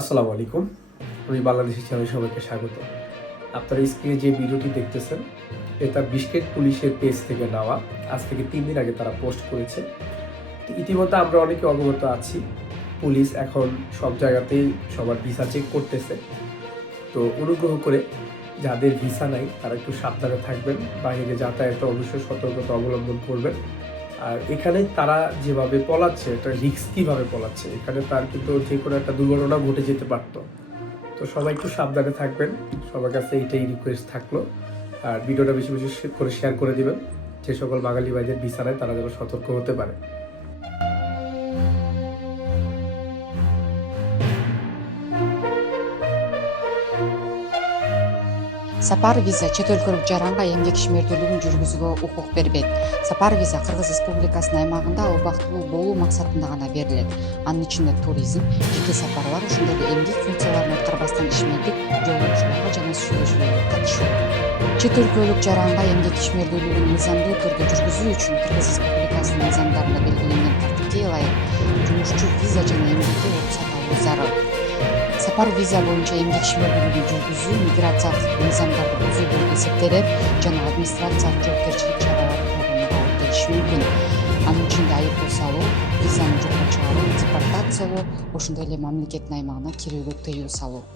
আসসালামু আলাইকুম। আমি বাংলাদেশি চ্যানেল সবাইকে স্বাগত। আপনারা স্ক্রিনে যে ভিডিওটি দেখতেছেন, এটা বিশকেট পুলিশের পেজ থেকে নেওয়া। আজ থেকে তিন দিন আগে তারা পোস্ট করেছে। তো ইতিমধ্যে আমরা অনেকে অবগত আছি, পুলিশ এখন সব জায়গাতেই সবার ভিসা চেক করতেছে। তো অনুগ্রহ করে যাদের ভিসা নাই, তারা একটু সাবধানে থাকবেন, বাইরে যাতায়াতে অবশ্যই সতর্কতা অবলম্বন করবেন। আর এখানে তারা যেভাবে পলাচ্ছে এটা রিক্স কীভাবে পলাচ্ছে, এখানে তার কিন্তু যে কোনো একটা দুর্ঘটনা ঘটে যেতে পারতো। তো সবাই একটু সাবধানে থাকবেন, সবার কাছে এইটাই রিকোয়েস্ট থাকল। আর ভিডিওটা বেশি বেশি করে শেয়ার করে দিবেন, যে সকল বাঙালি ভাইদের বিছানায় তারা যেন সতর্ক হতে পারে। Сапар виза чет өлкөлүк жаранга эмгек ишмердүүлүгүн жүргүзүүгө укук бербейт. Сапар виза кыргыз республикасынын аймагында убактылуу болуу максатында гана берилет. Анын ичинде туризм жеке сапарлар ошондой эле эмгек функцияларын аткарбастан ишмердик жолугушууларга жана сүйлөшүүлөргө катышуу чет өлкөлүк жаранга эмгек ишмердүүлүгүн мыйзамдуу түрдө жүргүзүү үчүн кыргыз республикасынын мыйзамдарында белгиленген тартипке ылайык жумушчу виза жана эмгекке уруксат алуу зарыл сапар виза боюнча эмгек жүргүзүү миграциялык мыйзамдарды бузуу болуп эсептелет жана администрациялык жоопкерчилик колдонууга алып келиши мүмкүн. Анын ичинде айыппул салуу визаны жокко чыгаруу депортациялоо ошондой эле мамлекеттин аймагына кирүүгө тыюу салуу